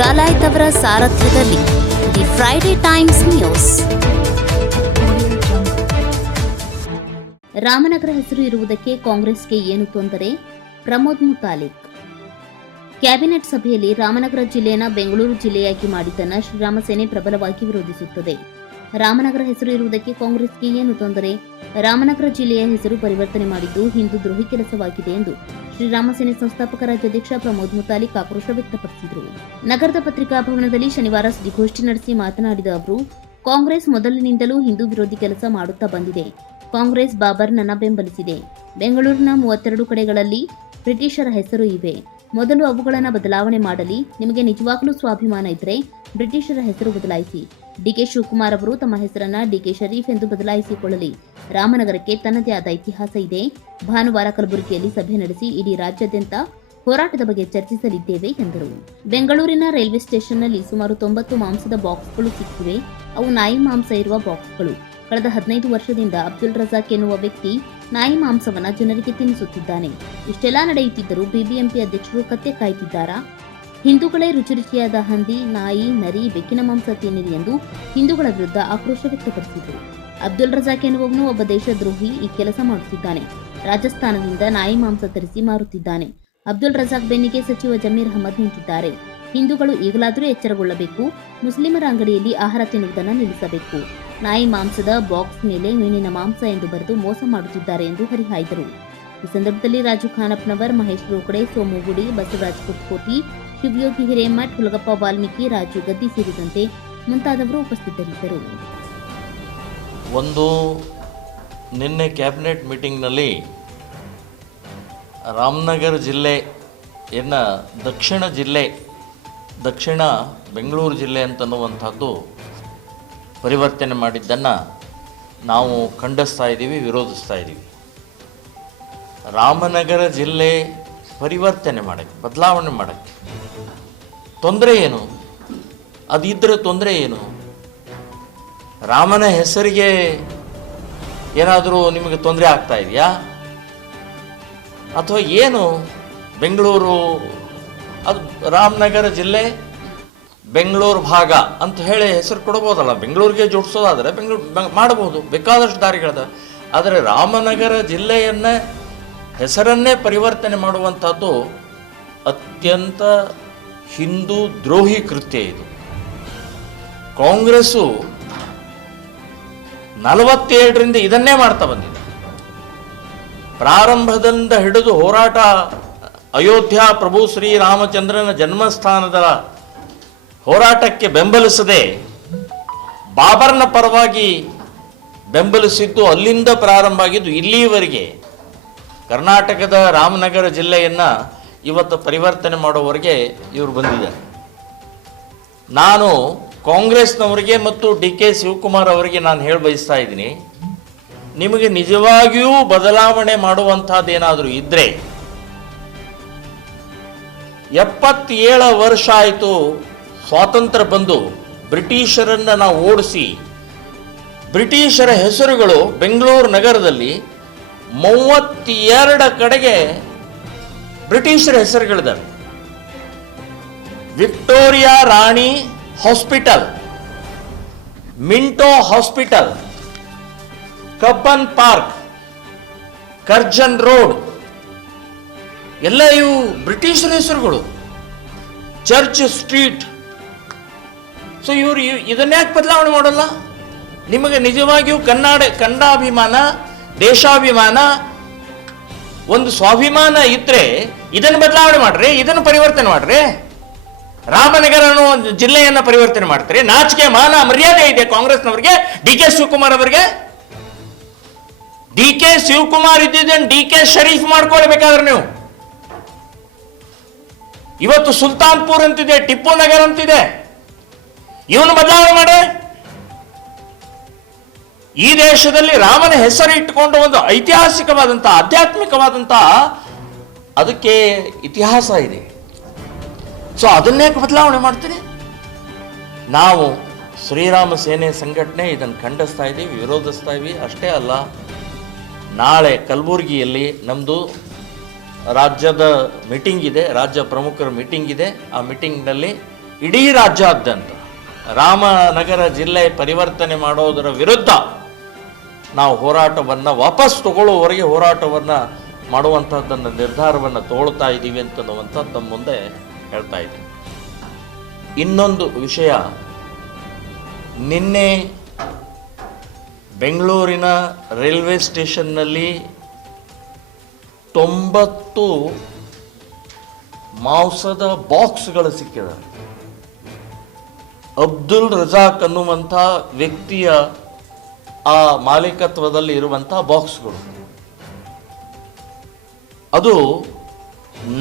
ಡಾಲಾಯ್ತ್ ಅವರ ಸಾರಥ್ಯದಲ್ಲಿ the Friday Times news. Ramanagara ಹೆಸರು ಇರುವುದಕ್ಕೆ ಕಾಂಗ್ರೆಸ್ಗೆ ಏನು ತೊಂದರೆ? ಪ್ರಮೋದ್ ಮುತಾಲಿಕ್. ಕ್ಯಾಬಿನೆಟ್ ಸಭೆಯಲ್ಲಿ ರಾಮನಗರ ಜಿಲ್ಲೆಯನ್ನು ಬೆಂಗಳೂರು ಜಿಲ್ಲೆಯಾಗಿ ಮಾಡಿದ್ದನ್ನು ಶ್ರೀರಾಮ ಸೇನೆ ಪ್ರಬಲವಾಗಿ ವಿರೋಧಿಸುತ್ತದೆ. ರಾಮನಗರ ಹೆಸರು ಇರುವುದಕ್ಕೆ ಕಾಂಗ್ರೆಸ್ಗೆ ಏನು ತೊಂದರೆ? ರಾಮನಗರ ಜಿಲ್ಲೆಯ ಹೆಸರು ಪರಿವರ್ತನೆ ಮಾಡಿದ್ದು ಹಿಂದೂ ದ್ರೋಹಿ ಕೆಲಸವಾಗಿದೆ ಎಂದು ಶ್ರೀರಾಮ ಸೇನೆ ಸಂಸ್ಥಾಪಕ ರಾಜ್ಯಾಧ್ಯಕ್ಷ ಪ್ರಮೋದ್ ಮುತಾಲಿಕ್ ಆಕ್ರೋಶ ವ್ಯಕ್ತಪಡಿಸಿದರು. ನಗರದ ಪತ್ರಿಕಾ ಭವನದಲ್ಲಿ ಶನಿವಾರ ಸುದ್ದಿಗೋಷ್ಠಿ ನಡೆಸಿ ಮಾತನಾಡಿದ ಅವರು, ಕಾಂಗ್ರೆಸ್ ಮೊದಲಿನಿಂದಲೂ ಹಿಂದೂ ವಿರೋಧಿ ಕೆಲಸ ಮಾಡುತ್ತಾ ಬಂದಿದೆ. ಕಾಂಗ್ರೆಸ್ ಬಾಬರ್ನನ್ನ ಬೆಂಬಲಿಸಿದೆ. ಬೆಂಗಳೂರಿನ 32 ಕಡೆಗಳಲ್ಲಿ ಬ್ರಿಟಿಷರ ಹೆಸರು ಇವೆ. ಮೊದಲು ಅವುಗಳನ್ನು ಬದಲಾವಣೆ ಮಾಡಲಿ. ನಿಮಗೆ ನಿಜವಾಗಲೂ ಸ್ವಾಭಿಮಾನ ಇದ್ದರೆ ಬ್ರಿಟಿಷರ ಹೆಸರು ಬದಲಾಯಿಸಿ. ಡಿಕೆ ಶಿವಕುಮಾರ್ ಅವರು ತಮ್ಮ ಹೆಸರನ್ನ ಡಿಕೆ ಶರೀಫ್ ಎಂದು ಬದಲಾಯಿಸಿಕೊಳ್ಳಲಿ. ರಾಮನಗರಕ್ಕೆ ತನ್ನದೇ ಆದ ಇತಿಹಾಸ ಇದೆ. ಭಾನುವಾರ ಕಲಬುರಗಿಯಲ್ಲಿ ಸಭೆ ನಡೆಸಿ ಇಡೀ ರಾಜ್ಯಾದ್ಯಂತ ಹೋರಾಟದ ಬಗ್ಗೆ ಚರ್ಚಿಸಲಿದ್ದೇವೆ ಎಂದರು. ಬೆಂಗಳೂರಿನ ರೈಲ್ವೆ ಸ್ಟೇಷನ್ನಲ್ಲಿ ಸುಮಾರು 90 ಮಾಂಸದ ಬಾಕ್ಸ್ಗಳು ಸಿಕ್ಕಿವೆ. ಅವು ನಾಯಿ ಮಾಂಸ ಇರುವ ಬಾಕ್ಸ್ಗಳು. ಕಳೆದ 15 ವರ್ಷದಿಂದ ಅಬ್ದುಲ್ ರಜಾಕ್ ಎನ್ನುವ ವ್ಯಕ್ತಿ ನಾಯಿ ಮಾಂಸವನ್ನ ಜನರಿಗೆ ತಿನ್ನಿಸುತ್ತಿದ್ದಾನೆ. ಇಷ್ಟೆಲ್ಲಾ ನಡೆಯುತ್ತಿದ್ದರೂ ಬಿಬಿಎಂಪಿ ಅಧ್ಯಕ್ಷರು ಕತ್ತೆ ಕಾಯ್ತಿದ್ದಾರಾ? ಹಿಂದೂಗಳೇ ರುಚಿಯಾದ ಹಂದಿ, ನಾಯಿ, ನರಿ, ಬೆಕ್ಕಿನ ಮಾಂಸ ತಿನ್ನಿರಿ ಎಂದು ಹಿಂದೂಗಳ ವಿರುದ್ಧ ಆಕ್ರೋಶ ವ್ಯಕ್ತಪಡಿಸಿದರು. ಅಬ್ದುಲ್ ರಜಾಕ್ ಎನ್ನುವವನು ಒಬ್ಬ ದೇಶದ್ರೋಹಿ. ಈ ಕೆಲಸ ಮಾಡುತ್ತಿದ್ದಾನೆ. ರಾಜಸ್ಥಾನದಿಂದ ನಾಯಿ ಮಾಂಸ ತರಿಸಿ ಮಾರುತ್ತಿದ್ದಾನೆ. ಅಬ್ದುಲ್ ರಜಾಕ್ ಬೆನ್ನಿಗೆ ಸಚಿವ ಜಮೀರ್ ಅಹಮದ್ ನಿಂತಿದ್ದಾರೆ. ಹಿಂದೂಗಳು ಈಗಲಾದರೂ ಎಚ್ಚರಗೊಳ್ಳಬೇಕು. ಮುಸ್ಲಿಮರ ಅಂಗಡಿಯಲ್ಲಿ ಆಹಾರ ತಿನ್ನುವುದನ್ನು ನಿಲ್ಲಿಸಬೇಕು. ನಾಯಿ ಮಾಂಸದ ಬಾಕ್ಸ್ ಮೇಲೆ ಮೀನಿನ ಮಾಂಸ ಎಂದು ಬರೆದು ಮೋಸ ಮಾಡುತ್ತಿದ್ದಾರೆ ಎಂದು ಹರಿಹಾಯ್ದರು. ಈ ಸಂದರ್ಭದಲ್ಲಿ ರಾಜು ಖಾನಪ್ನವರ್, ಮಹೇಶ್ ರೋಕಡೆ, ಸೋಮು ಗುಡಿ, ಬಸವರಾಜ್ ಕುಟ್ಕೋಟಿ, ಶಿವಯೋಗಿ ಹಿರೇಮಠ್, ಹುಲಗಪ್ಪ ವಾಲ್ಮೀಕಿ, ರಾಜು ಗದ್ದಿ ಸೇರಿದಂತೆ ಮುಂತಾದವರು ಉಪಸ್ಥಿತರಿದ್ದರು. ನಿನ್ನೆ ಕ್ಯಾಬಿನೆಟ್ ಮೀಟಿಂಗ್ನಲ್ಲಿ ರಾಮನಗರ ಜಿಲ್ಲೆಯನ್ನು ದಕ್ಷಿಣ ಬೆಂಗಳೂರು ಜಿಲ್ಲೆ ಅಂತನ್ನುವಂಥದ್ದು ಪರಿವರ್ತನೆ ಮಾಡಿದ್ದನ್ನು ನಾವು ಖಂಡಿಸ್ತಾ ಇದ್ದೀವಿ, ವಿರೋಧಿಸ್ತಾ ಇದ್ದೀವಿ. ರಾಮನಗರ ಜಿಲ್ಲೆ ಪರಿವರ್ತನೆ ಮಾಡೋಕ್ಕೆ, ಬದಲಾವಣೆ ಮಾಡೋಕ್ಕೆ ತೊಂದರೆ ಏನು? ಅದಿದ್ದರೆ ತೊಂದರೆ ಏನು? ರಾಮನ ಹೆಸರಿಗೆ ಏನಾದರೂ ನಿಮಗೆ ತೊಂದರೆ ಆಗ್ತಾ ಇದೆಯಾ? ಅಥವಾ ಏನು? ಬೆಂಗಳೂರು ಅದು ರಾಮನಗರ ಜಿಲ್ಲೆ ಬೆಂಗಳೂರು ಭಾಗ ಅಂತ ಹೇಳಿ ಹೆಸರು ಕೊಡ್ಬೋದಲ್ಲ. ಬೆಂಗಳೂರಿಗೆ ಜೋಡಿಸೋದಾದರೆ ಬೆಂಗಳೂರು ಮಾಡಬಹುದು, ಬೇಕಾದಷ್ಟು ದಾರಿಗಳದ. ಆದರೆ ರಾಮನಗರ ಜಿಲ್ಲೆಯನ್ನ ಹೆಸರನ್ನೇ ಪರಿವರ್ತನೆ ಮಾಡುವಂಥದ್ದು ಅತ್ಯಂತ ಹಿಂದೂ ದ್ರೋಹಿ ಕೃತ್ಯ. ಇದು ಕಾಂಗ್ರೆಸ್ಸು 47ರಿಂದ ಇದನ್ನೇ ಮಾಡ್ತಾ ಬಂದಿದೆ. ಪ್ರಾರಂಭದಿಂದ ಹಿಡಿದು ಹೋರಾಟ, ಅಯೋಧ್ಯ ಪ್ರಭು ಶ್ರೀರಾಮಚಂದ್ರನ ಜನ್ಮಸ್ಥಾನದ ಹೋರಾಟಕ್ಕೆ ಬೆಂಬಲಿಸದೆ ಬಾಬರ್ನ ಪರವಾಗಿ ಬೆಂಬಲಿಸಿದ್ದು ಅಲ್ಲಿಂದ ಪ್ರಾರಂಭ ಆಗಿದ್ದು ಇಲ್ಲಿಯವರೆಗೆ ಕರ್ನಾಟಕದ ರಾಮನಗರ ಜಿಲ್ಲೆಯನ್ನು ಇವತ್ತು ಪರಿವರ್ತನೆ ಮಾಡೋವರೆಗೆ ಇವರು ಬಂದಿದ್ದಾರೆ. ನಾನು ಕಾಂಗ್ರೆಸ್ನವರಿಗೆ ಮತ್ತು ಡಿ ಕೆ ಶಿವಕುಮಾರ್ ಅವರಿಗೆ ನಾನು ಹೇಳಿ ಬಯಸ್ತಾ ಇದ್ದೀನಿ, ನಿಮಗೆ ನಿಜವಾಗಿಯೂ ಬದಲಾವಣೆ ಮಾಡುವಂಥದ್ದೇನಾದರೂ ಇದ್ದರೆ, 77 ವರ್ಷ ಆಯಿತು ಸ್ವಾತಂತ್ರ್ಯ ಬಂದು, ಬ್ರಿಟಿಷರನ್ನು ನಾವು ಓಡಿಸಿ, ಬ್ರಿಟಿಷರ ಹೆಸರುಗಳು ಬೆಂಗಳೂರು ನಗರದಲ್ಲಿ 32 ಕಡೆಗೆ ಬ್ರಿಟಿಷರ ಹೆಸರುಗಳಿದ್ದಾವೆ. ವಿಕ್ಟೋರಿಯಾ ರಾಣಿ hospital, Minto hospital, Cubbon park, Curzon road ಎಲ್ಲ ಇವು ಬ್ರಿಟಿಷರ ಹೆಸರುಗಳು. Church street. ಸೊ ಇವರು ಇದನ್ನ್ಯಾಕೆ ಬದಲಾವಣೆ ಮಾಡಲ್ಲ? ನಿಮಗೆ ನಿಜವಾಗಿಯೂ ಕನ್ನಡಾಭಿಮಾನ, ದೇಶಾಭಿಮಾನ, ಒಂದು ಸ್ವಾಭಿಮಾನ ಇದ್ರೆ ಇದನ್ನು ಬದಲಾವಣೆ ಮಾಡ್ರಿ, ಇದನ್ನು ಪರಿವರ್ತನೆ ಮಾಡ್ರಿ. ರಾಮನಗರ ಅನ್ನೋ ಒಂದು ಜಿಲ್ಲೆಯನ್ನ ಪರಿವರ್ತನೆ ಮಾಡ್ತಾರೆ. ನಾಚಿಕೆ, ಮಾನ, ಮರ್ಯಾದೆ ಇದೆ ಕಾಂಗ್ರೆಸ್ನವರಿಗೆ, ಡಿ ಕೆ ಶಿವಕುಮಾರ್ ಅವರಿಗೆ. ಡಿ ಕೆ ಶಿವಕುಮಾರ್ ಇದ್ದಿದ್ದನ್ನು ಡಿ ಕೆ ಶರೀಫ್ ಮಾಡ್ಕೊಳ್ಬೇಕಾದ್ರೆ ನೀವು ಇವತ್ತು ಸುಲ್ತಾನ್ಪುರ್ ಅಂತಿದೆ, ಟಿಪ್ಪು ನಗರ್ ಅಂತಿದೆ, ಇವನು ಬದಲಾವಣೆ ಮಾಡಿ. ಈ ದೇಶದಲ್ಲಿ ರಾಮನ ಹೆಸರು ಇಟ್ಟುಕೊಂಡು ಒಂದು ಐತಿಹಾಸಿಕವಾದಂತಹ, ಆಧ್ಯಾತ್ಮಿಕವಾದಂತಹ ಅದಕ್ಕೆ ಇತಿಹಾಸ ಇದೆ. ಸೊ ಅದನ್ನೇ ಬದಲಾವಣೆ ಮಾಡ್ತೀರಿ. ನಾವು ಶ್ರೀರಾಮ ಸೇನೆ ಸಂಘಟನೆ ಇದನ್ನು ಖಂಡಿಸ್ತಾ ಇದ್ದೀವಿ, ವಿರೋಧಿಸ್ತಾ ಇದ್ದೀವಿ. ಅಷ್ಟೇ ಅಲ್ಲ, ನಾಳೆ ಕಲಬುರಗಿಯಲ್ಲಿ ನಮ್ಮದು ರಾಜ್ಯದ ಮೀಟಿಂಗ್ ಇದೆ, ರಾಜ್ಯ ಪ್ರಮುಖರ ಮೀಟಿಂಗ್ ಇದೆ. ಆ ಮೀಟಿಂಗ್ನಲ್ಲಿ ಇಡೀ ರಾಜ್ಯಾದ್ಯಂತ ರಾಮನಗರ ಜಿಲ್ಲೆ ಪರಿವರ್ತನೆ ಮಾಡೋದರ ವಿರುದ್ಧ ನಾವು ಹೋರಾಟವನ್ನು ವಾಪಸ್ ತಗೊಳ್ಳುವವರೆಗೆ ಹೋರಾಟವನ್ನು ಮಾಡುವಂಥದ್ದನ್ನು ನಿರ್ಧಾರವನ್ನು ತಗೊಳ್ತಾ ಇದ್ದೀವಿ ಅಂತನ್ನುವಂಥದ್ದು ನಮ್ಮ ಮುಂದೆ ಹೇಳ್ತಾ ಇದ್ದೀವಿ. ಇನ್ನೊಂದು ವಿಷಯ, ನಿನ್ನೆ ಬೆಂಗಳೂರಿನ ರೈಲ್ವೆ ಸ್ಟೇಷನ್ನಲ್ಲಿ 90 ಮಾಂಸದ ಬಾಕ್ಸ್ಗಳು ಸಿಕ್ಕಿದ್ದಾರೆ. ಅಬ್ದುಲ್ ರಜಾಕ್ ಅನ್ನುವಂಥ ವ್ಯಕ್ತಿಯ ಆ ಮಾಲೀಕತ್ವದಲ್ಲಿ ಇರುವಂಥ ಬಾಕ್ಸ್ಗಳು. ಅದು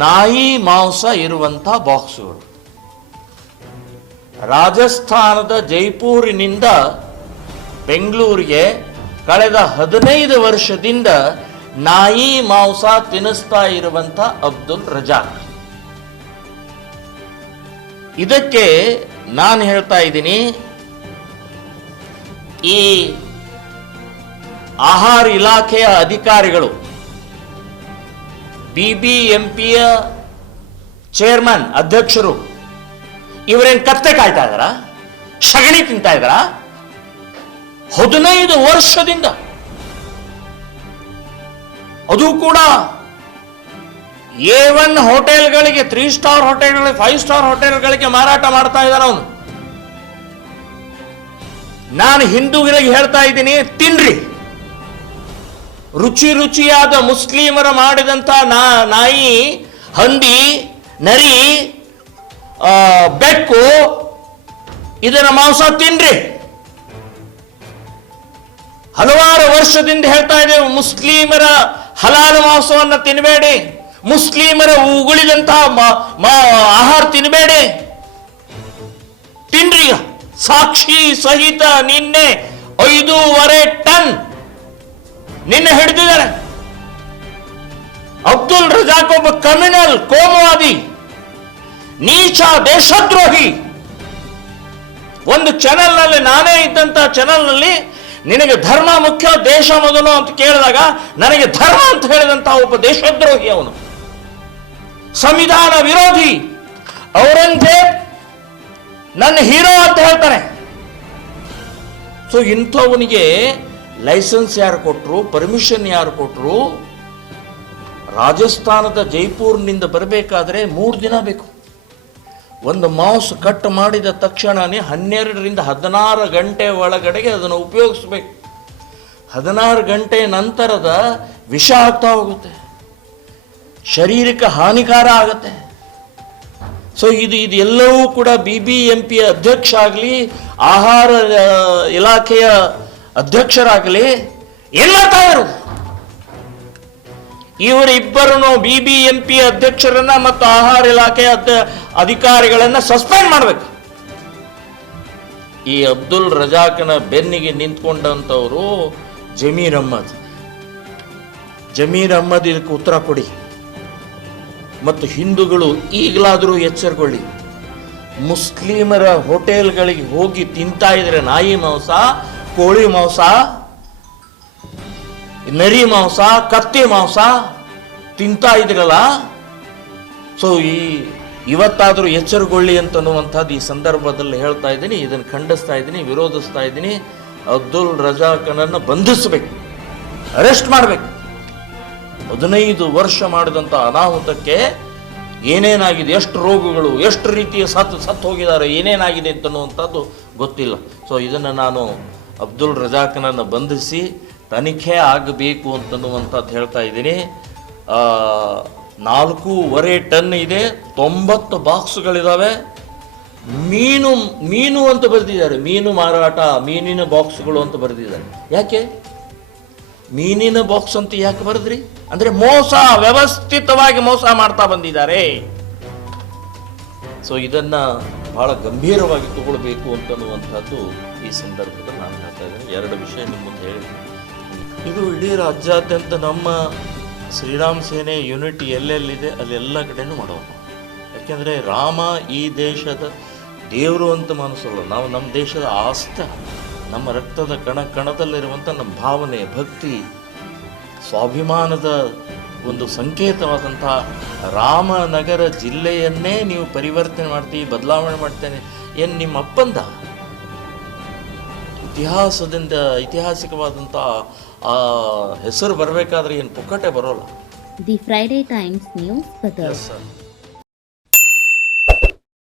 ನಾಯಿ ಮಾಂಸ ಇರುವಂಥ ಬಾಕ್ಸ್ಗಳು. ರಾಜಸ್ಥಾನದ ಜೈಪುರಿನಿಂದ ಬೆಂಗಳೂರಿಗೆ ಕಳೆದ 15 ವರ್ಷದಿಂದ ನಾಯಿ ಮಾಂಸ ತಿನ್ನಿಸ್ತಾ ಇರುವಂಥ ಅಬ್ದುಲ್ ರಜಾಕ್. ಇದಕ್ಕೆ ನಾನು ಹೇಳ್ತಾ ಇದ್ದೀನಿ, ಈ ಆಹಾರ ಇಲಾಖೆಯ ಅಧಿಕಾರಿಗಳು, BBMPಯ ಚೇರ್ಮನ್ ಅಧ್ಯಕ್ಷರು, ಇವರೇನು ಕತ್ತೆ ಕಾಯ್ತಾ ಇದ್ದಾರಾ? ಸಗಣಿ ತಿಂತಾ ಇದ್ದಾರಾ? 15 ವರ್ಷದಿಂದ, ಅದು ಕೂಡ A1 ಹೋಟೆಲ್ಗಳಿಗೆ, 3 ಸ್ಟಾರ್ ಹೋಟೆಲ್ಗಳಿಗೆ, 5 ಸ್ಟಾರ್ ಹೋಟೆಲ್ಗಳಿಗೆ ಮಾರಾಟ ಮಾಡ್ತಾ ಇದ್ದಾನೆ ಅವನು. ನಾನು ಹಿಂದೂಗಳಿಗೆ ಹೇಳ್ತಾ ಇದ್ದೀನಿ, ತಿನ್ರಿ. ರುಚಿ ರುಚಿಯಾದ ಮುಸ್ಲಿಮರ ಮಾಡಿದಂತ ನಾಯಿ, ಹಂದಿ, ನರಿ, ಬೆಕ್ಕು, ಇದರ ಮಾಂಸ ತಿನ್ರಿ. ಹಲವಾರು ವರ್ಷದಿಂದ ಹೇಳ್ತಾ ಇದ್ದೇವೆ, ಮುಸ್ಲಿಮರ ಹಲಾಲು ಮಾಂಸವನ್ನು ತಿನ್ನಬೇಡಿ, ಮುಸ್ಲಿಮರ ಉಗುಳಿದಂತಹ ಆಹಾರ ತಿನ್ನಬೇಡಿ, ತಿನ್ರಿ. ಸಾಕ್ಷಿ ಸಹಿತ ನಿನ್ನೆ 5.5 ಟನ್ ನಿನ್ನೆ ಹಿಡಿದಿದ್ದಾರೆ. ಅಬ್ದುಲ್ ರಜಾಕ್ ಒಬ್ಬ ಕ್ರಿಮಿನಲ್, ಕೋಮುವಾದಿ, ನೀಚ, ದೇಶದ್ರೋಹಿ. ಒಂದು ಚಾನೆಲ್ನಲ್ಲಿ, ನಾನೇ ಇದ್ದಂತ ಚಾನೆಲ್ನಲ್ಲಿ, ನಿನಗೆ ಧರ್ಮ ಮುಖ್ಯ ದೇಶ ಮೊದಲು ಅಂತ ಕೇಳಿದಾಗ ನನಗೆ ಧರ್ಮ ಅಂತ ಹೇಳಿದಂತ ಒಬ್ಬ ದೇಶದ್ರೋಹಿ ಅವನು, ಸಂವಿಧಾನ ವಿರೋಧಿ. ಔರಂಗಜೇಬ್ ನನ್ನ ಹೀರೋ ಅಂತ ಹೇಳ್ತಾನೆ. ಸೊ ಇಂಥವನಿಗೆ ಲೈಸೆನ್ಸ್ ಯಾರು ಕೊಟ್ಟರು, ಪರ್ಮಿಷನ್ ಯಾರು ಕೊಟ್ಟರು? ರಾಜಸ್ಥಾನದ ಜೈಪುರ್ನಿಂದ ಬರಬೇಕಾದ್ರೆ 3 ದಿನ ಬೇಕು. ಒಂದು ಮಾಂಸ ಕಟ್ ಮಾಡಿದ ತಕ್ಷಣನೇ 12ರಿಂದ 16 ಗಂಟೆ ಒಳಗಡೆಗೆ ಅದನ್ನು ಉಪಯೋಗಿಸ್ಬೇಕು. 16 ಗಂಟೆ ನಂತರದ ವಿಷ ಆಗ್ತಾ ಹೋಗುತ್ತೆ, ಶರೀರಕ್ಕೆ ಹಾನಿಕಾರ ಆಗುತ್ತೆ. ಸೊ ಇದೆಲ್ಲವೂ ಕೂಡ BBMP ಅಧ್ಯಕ್ಷ ಆಗಲಿ, ಆಹಾರ ಇಲಾಖೆಯ ಅಧ್ಯಕ್ಷರಾಗಲಿ ಏನ್ ಮಾಡ್ತಾ ಇದ್ರು? ಇವರಿಬ್ಬರನ್ನು, BBMP ಅಧ್ಯಕ್ಷರನ್ನ ಮತ್ತು ಆಹಾರ ಇಲಾಖೆಯ ಅಧಿಕಾರಿಗಳನ್ನ ಸಸ್ಪೆಂಡ್ ಮಾಡಬೇಕು. ಈ ಅಬ್ದುಲ್ ರಜಾಕನ ಬೆನ್ನಿಗೆ ನಿಂತ್ಕೊಂಡಂತವರು ಜಮೀರ್ ಅಹ್ಮದ್. ಜಮೀರ್ ಅಹ್ಮದ್ ಇದಕ್ಕೆ ಉತ್ತರ ಕೊಡಿ. ಮತ್ತು ಹಿಂದೂಗಳು ಈಗಲಾದರೂ ಎಚ್ಚರಗೊಳ್ಳಿ. ಮುಸ್ಲಿಮರ ಹೋಟೆಲ್ಗಳಿಗೆ ಹೋಗಿ ತಿಂತಾ ಇದ್ರೆ ನಾಯಿ ಮಾಂಸ, ಕೋಳಿ ಮಾಂಸ, ನರಿ ಮಾಂಸ, ಕತ್ತೆ ಮಾಂಸ ತಿಂತಾ ಇದ್ರಲ್ಲ. ಸೊ ಇವತ್ತಾದರೂ ಎಚ್ಚರಗೊಳ್ಳಿ ಅಂತನ್ನುವಂಥದ್ದು ಈ ಸಂದರ್ಭದಲ್ಲಿ ಹೇಳ್ತಾ ಇದ್ದೀನಿ. ಇದನ್ನು ಖಂಡಿಸ್ತಾ ಇದ್ದೀನಿ, ವಿರೋಧಿಸ್ತಾ ಇದ್ದೀನಿ. ಅಬ್ದುಲ್ ರಜಾಕನನ್ನು ಬಂಧಿಸಬೇಕು, ಅರೆಸ್ಟ್ ಮಾಡಬೇಕು. 15 ವರ್ಷ ಮಾಡಿದಂಥ ಅನಾಹುತಕ್ಕೆ ಏನೇನಾಗಿದೆ, ಎಷ್ಟು ರೋಗಗಳು, ಎಷ್ಟು ರೀತಿಯ ಸತ್ತು ಹೋಗಿದ್ದಾರೆ, ಏನೇನಾಗಿದೆ ಅಂತನ್ನುವಂಥದ್ದು ಗೊತ್ತಿಲ್ಲ. ಸೊ ಇದನ್ನು ನಾನು ಅಬ್ದುಲ್ ರಜಾಕನನ್ನು ಬಂಧಿಸಿ ತನಿಖೆ ಆಗಬೇಕು ಅಂತನ್ನುವಂಥದ್ದು ಹೇಳ್ತಾ ಇದ್ದೀನಿ. 4.5 ಟನ್ ಇದೆ, 90 ಬಾಕ್ಸ್ಗಳಿದ್ದಾವೆ. ಮೀನು ಅಂತ ಬರೆದಿದ್ದಾರೆ, ಮೀನು ಮಾರಾಟ, ಮೀನಿನ ಬಾಕ್ಸ್ಗಳು ಅಂತ ಬರೆದಿದ್ದಾರೆ. ಯಾಕೆ ಮೀನಿನ ಬಾಕ್ಸ್ ಅಂತ ಯಾಕೆ ಬರೆದ್ರಿ? ಅಂದ್ರೆ ಮೋಸ, ವ್ಯವಸ್ಥಿತವಾಗಿ ಮೋಸ ಮಾಡ್ತಾ ಬಂದಿದ್ದಾರೆ. ಸೊ ಇದನ್ನ ಬಹಳ ಗಂಭೀರವಾಗಿ ತಗೊಳ್ಬೇಕು ಅಂತನ್ನುವಂಥದ್ದು ಈ ಸಂದರ್ಭದಲ್ಲಿ ನಾನು ಹೇಳ್ತಾ ಇದ್ದೀನಿ. 2 ವಿಷಯ ನಿಮ್ಮ ಮುಂದೆ ಹೇಳಿ. ಇದು ಇಡೀ ರಾಜ್ಯಾದ್ಯಂತ ನಮ್ಮ ಶ್ರೀರಾಮ್ ಸೇನೆ ಯೂನಿಟಿ ಎಲ್ಲೆಲ್ಲಿದೆ ಅಲ್ಲೆಲ್ಲ ಕಡೆನೂ ಮಾಡೋಣ. ಯಾಕೆಂದರೆ ರಾಮ ಈ ದೇಶದ ದೇವರು ಅಂತ ಮನಸ್ಸಲ್ಲ, ನಾವು ನಮ್ಮ ದೇಶದ ಆಸ್ತಿ, ನಮ್ಮ ರಕ್ತದ ಕಣದಲ್ಲಿರುವಂಥ ನಮ್ಮ ಭಾವನೆ, ಭಕ್ತಿ, ಸ್ವಾಭಿಮಾನದ ಒಂದು ಸಂಕೇತವಾದಂಥ ರಾಮನಗರ ಜಿಲ್ಲೆಯನ್ನೇ ನೀವು ಪರಿವರ್ತನೆ ಮಾಡ್ತೀವಿ, ಬದಲಾವಣೆ ಮಾಡ್ತೇನೆ, ಏನು ನಿಮ್ಮ ಅಪ್ಪಂದ? ಐತಿಹಾಸಿಕವಾದಂಥ ಆ ಹೆಸರು ಬರಬೇಕಾದ್ರೆ ಏನು ಪುಕ್ಕಟೆ ಬರೋಲ್ಲ. The Friday times news, Gadag. Yes sir.